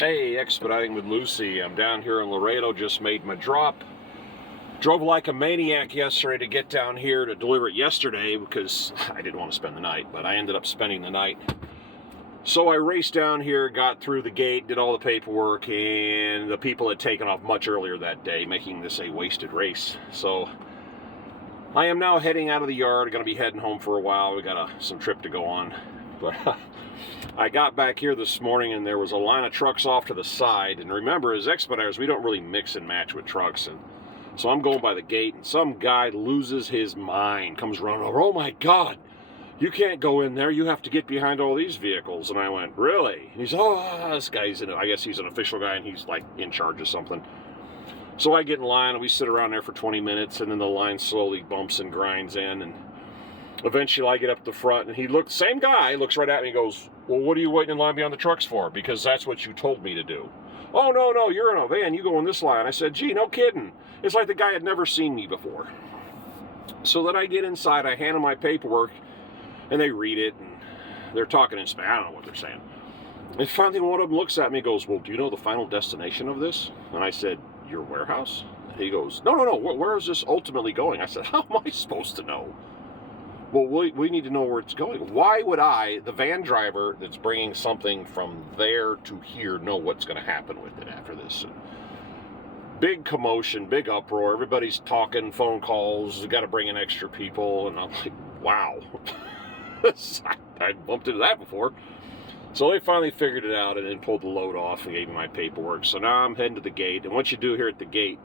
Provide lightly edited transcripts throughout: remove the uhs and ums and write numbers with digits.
Hey, Expediting with Lucy. I'm down here in Laredo, just made my drop. Drove like a maniac yesterday to get down here to deliver it yesterday because I didn't want to spend the night, but I ended up spending the night. So I raced down here, got through the gate, did all the paperwork, and the people had taken off much earlier that day, making this a wasted race. So I am now heading out of the yard. I'm going to be heading home for a while. We got some trip to go on. But I got back here this morning and there was a line of trucks off to the side. And remember, as expediters, we don't really mix and match with trucks. And so I'm going by the gate and some guy loses his mind, comes running over. Oh my God, you can't go in there. You have to get behind all these vehicles. And I went, really? And he's, oh, this guy's I guess he's an official guy and he's like in charge of something. So I get in line and we sit around there for 20 minutes and then the line slowly bumps and grinds in, and eventually I get up to the front and he looks, same guy looks right at me and goes, well, what are you waiting in line behind the trucks for? Because that's what you told me to do. Oh, no, you're in a van, you go in this line. I said, gee, no kidding. It's like the guy had never seen me before. So then I get inside, I hand him my paperwork and they read it and they're talking in Spanish. I don't know what they're saying. And finally one of them looks at me and goes, well, do you know the final destination of this? And I said, your warehouse? And he goes, no, where is this ultimately going? I said, how am I supposed to know? Well, we need to know where it's going. Why would I, the van driver that's bringing something from there to here, know what's going to happen with it after this? And big commotion, big uproar. Everybody's talking, phone calls. We got to bring in extra people. And I'm like, wow. I bumped into that before. So they finally figured it out and then pulled the load off and gave me my paperwork. So now I'm heading to the gate. And what you do here at the gate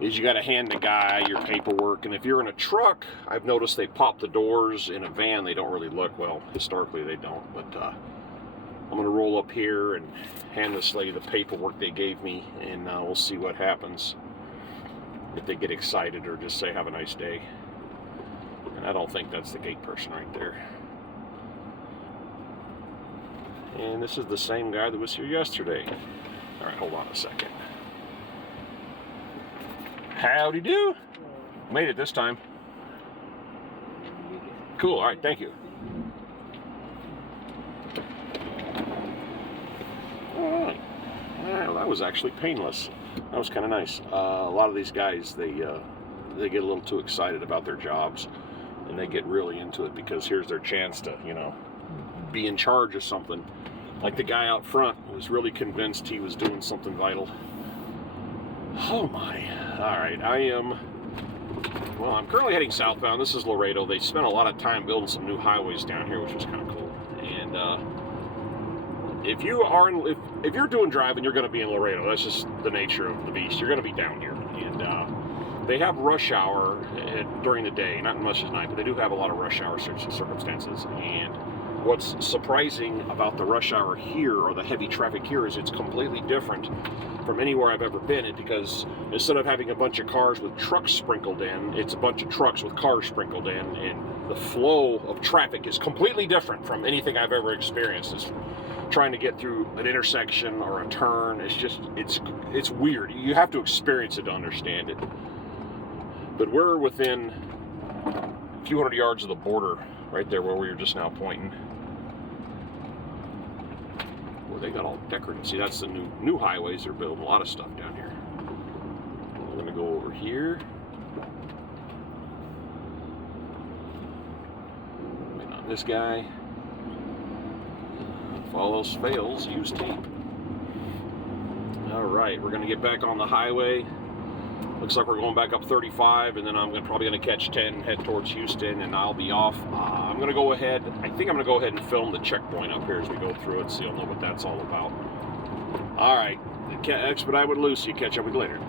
is you got to hand the guy your paperwork. And if you're in a truck, I've noticed they pop the doors. In a van, they don't really look well. Historically, they don't. But I'm going to roll up here and hand this lady the paperwork they gave me, and we'll see what happens. If they get excited or just say, have a nice day. And I don't think that's the gate person right there. And this is the same guy that was here yesterday. All right, hold on a second. Howdy do. Made it this time. Cool, all right, thank you. All right, well, that was actually painless. That was kind of nice. A lot of these guys, they get a little too excited about their jobs, and they get really into it because here's their chance to, be in charge of something. Like the guy out front was really convinced he was doing something vital. Oh my. All right, I'm currently heading southbound. This is Laredo. They spent a lot of time building some new highways down here, which was kind of cool. And if you're doing driving, you're going to be in Laredo. That's just the nature of the beast. You're going to be down here. And they have rush hour during the day, not much at night, but they do have a lot of rush hour circumstances. And what's surprising about the rush hour here, or the heavy traffic here, is it's completely different from anywhere I've ever been. Because instead of having a bunch of cars with trucks sprinkled in, it's a bunch of trucks with cars sprinkled in, and the flow of traffic is completely different from anything I've ever experienced. It's trying to get through an intersection or a turn. It's weird. You have to experience it to understand it. But we're within a few hundred yards of the border, right there where we were just now pointing. Well, they got all decorated. See, that's the new highways. They're building a lot of stuff down here. We're going to go over here. Wait on this guy. If all else fails, use tape. All right, we're going to get back on the highway. Looks like we're going back up 35, and then I'm probably going to catch 10, head towards Houston, and I'll be off. I'm going to go ahead. I think I'm going to go ahead and film the checkpoint up here as we go through it, so you'll know what that's all about. All right, Expedite with Lucy. Catch up with you later.